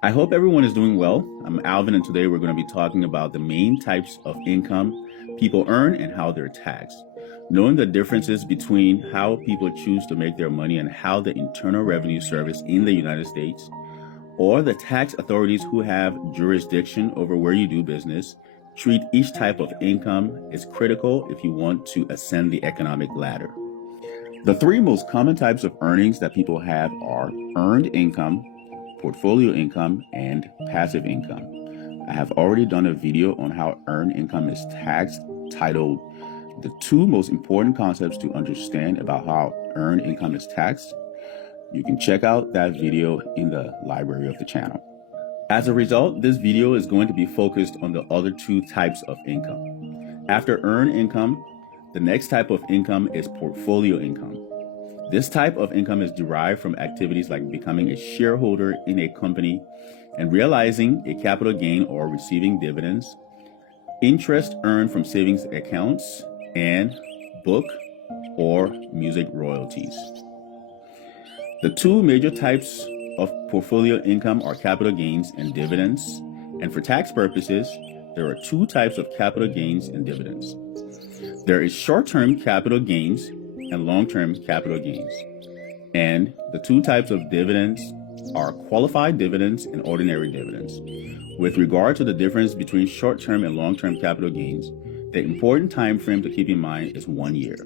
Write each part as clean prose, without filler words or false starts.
I hope everyone is doing well. I'm Alvin, and today we're going to be talking about the main types of income people earn and how they're taxed. Knowing the differences between how people choose to make their money and how the Internal Revenue Service in the United States or the tax authorities who have jurisdiction over where you do business treat each type of income is critical if you want to ascend the economic ladder. The three most common types of earnings that people have are earned income, portfolio income, and passive income. I have already done a video on how earned income is taxed, titled The Two Most Important Concepts to Understand About How Earned Income is Taxed. You can check out that video in the library of the channel. As a result, this video is going to be focused on the other two types of income. After earned income, the next type of income is portfolio income. This type of income is derived from activities like becoming a shareholder in a company and realizing a capital gain or receiving dividends, interest earned from savings accounts, and book or music royalties. The two major types of portfolio income are capital gains and dividends. And for tax purposes, there are two types of capital gains and dividends. There is short-term capital gains and long-term capital gains. And the two types of dividends are qualified dividends and ordinary dividends. With regard to the difference between short-term and long-term capital gains, the important time frame to keep in mind is 1 year.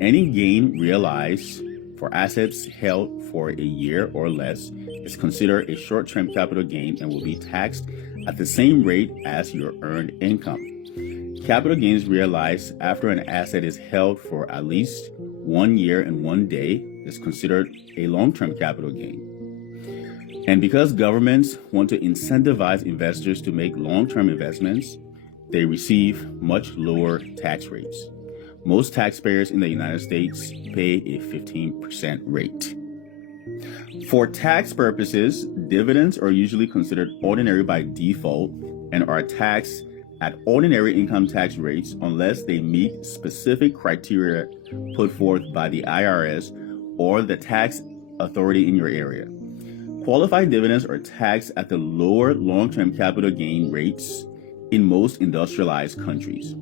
Any gain realized for assets held for a year or less is considered a short-term capital gain and will be taxed at the same rate as your earned income. Capital gains realized after an asset is held for at least 1 year and 1 day is considered a long-term capital gain. And because governments want to incentivize investors to make long-term investments, they receive much lower tax rates. Most taxpayers in the United States pay a 15% rate. For tax purposes, dividends are usually considered ordinary by default and are taxed at ordinary income tax rates unless they meet specific criteria put forth by the IRS or the tax authority in your area. Qualified dividends are taxed at the lower long-term capital gain rates in most industrialized countries.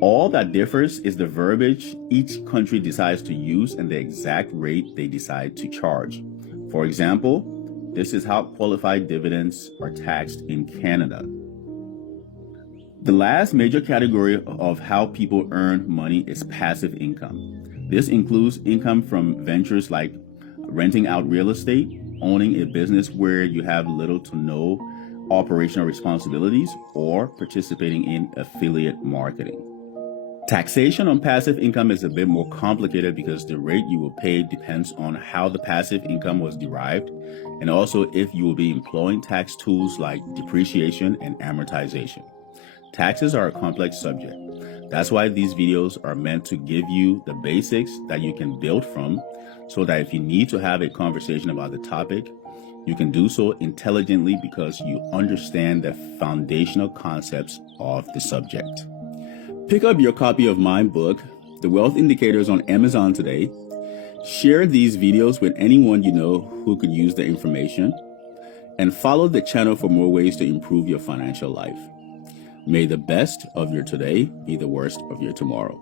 All that differs is the verbiage each country decides to use and the exact rate they decide to charge. For example, this is how qualified dividends are taxed in Canada. The last major category of how people earn money is passive income. This includes income from ventures like renting out real estate, owning a business where you have little to no operational responsibilities, or participating in affiliate marketing. Taxation on passive income is a bit more complicated because the rate you will pay depends on how the passive income was derived, and also if you will be employing tax tools like depreciation and amortization. Taxes are a complex subject. That's why these videos are meant to give you the basics that you can build from, so that if you need to have a conversation about the topic, you can do so intelligently because you understand the foundational concepts of the subject. Pick up your copy of my book, The Wealth Indicators, on Amazon today. Share these videos with anyone you know who could use the information. And follow the channel for more ways to improve your financial life. May the best of your today be the worst of your tomorrow.